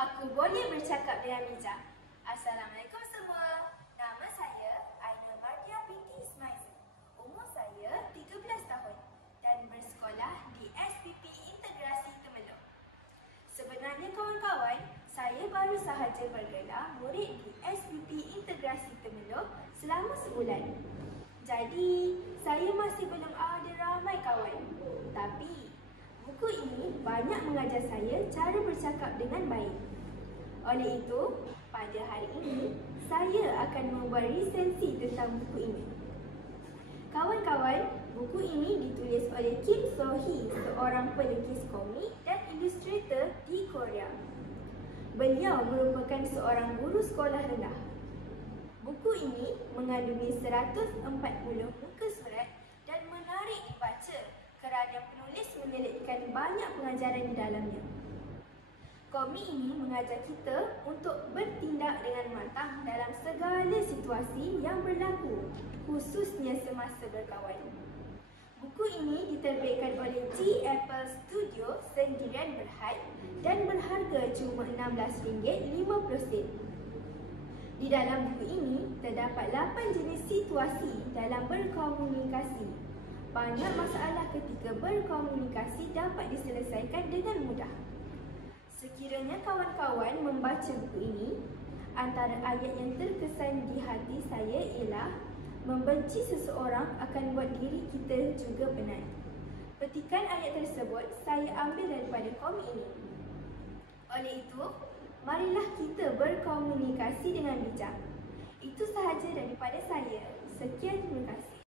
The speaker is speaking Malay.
Aku boleh bercakap dengan bijak. Assalamualaikum semua. Nama saya Ainul Mardia binti Ismail. Umur saya 13 tahun dan bersekolah di SPP Integrasi Temeluk. Sebenarnya kawan-kawan, saya baru sahaja bergelar murid di SPP Integrasi Temeluk selama sebulan. Jadi, saya masih belum ada ramai kawan. Tapi, buku ini banyak mengajar saya cara bercakap dengan baik. Oleh itu, pada hari ini, saya akan membuat resensi tentang buku ini. Kawan-kawan, buku ini ditulis oleh Kim So-hee, seorang pelukis komik dan ilustrator di Korea. Beliau merupakan seorang guru sekolah rendah. Buku ini mengandungi 140 muka surat dan menarik dibaca kerana penulis menyelipkan banyak pengajaran di dalamnya. Komik ini mengajar kita untuk bertindak dengan matang dalam segala situasi yang berlaku, khususnya semasa berkawan. Buku ini diterbitkan oleh G Apple Studio sendirian berhad dan berharga cuma RM16.50. Di dalam buku ini terdapat 8 jenis situasi dalam berkomunikasi. Banyak masalah ketika berkomunikasi dapat diselesaikan dengan mudah. Sekiranya kawan-kawan membaca buku ini, antara ayat yang terkesan di hati saya ialah membenci seseorang akan buat diri kita juga penat. Petikan ayat tersebut saya ambil daripada komik ini. Oleh itu, marilah kita berkomunikasi dengan bijak. Itu sahaja daripada saya. Sekian, terima kasih.